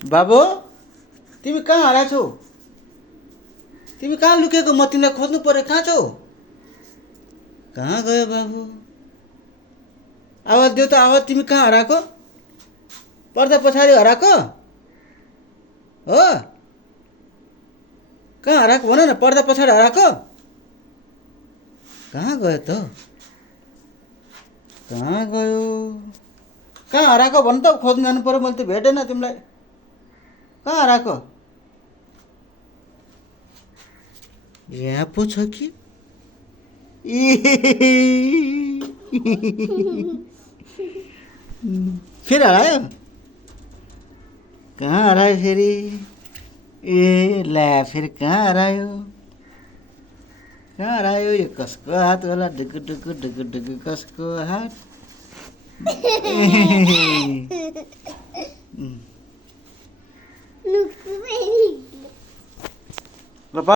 बाबु तिमी कहाँ हराछौ? तिमी कहाँ लुकेको? म तिमीलाई खोज्नु पर्यो। कहाँ छौ? कहाँ गयो बाबु? आवाज देऊ त, आवाज। तिमी कहाँ हराएको? पर्दा पछाडि हराएको हो? कहाँ हराएको भन न? पर्दा पछाडि हराएको? कहाँ गयो त? कहाँ गयो? कहाँ हराएको भन त? खोज्नु जानु पर्यो। मैले त भेटेन तिमीलाई। कहाँ हराएको? यहाँ पो छ कि? फेरि हरायो? कहाँ हरायो फेरि? ए ला, फेरि कहाँ हरायो? कहाँ हरायो? यो कसको हात होला? ढुकु ढुकु ढुकु ढुकु कसको हात?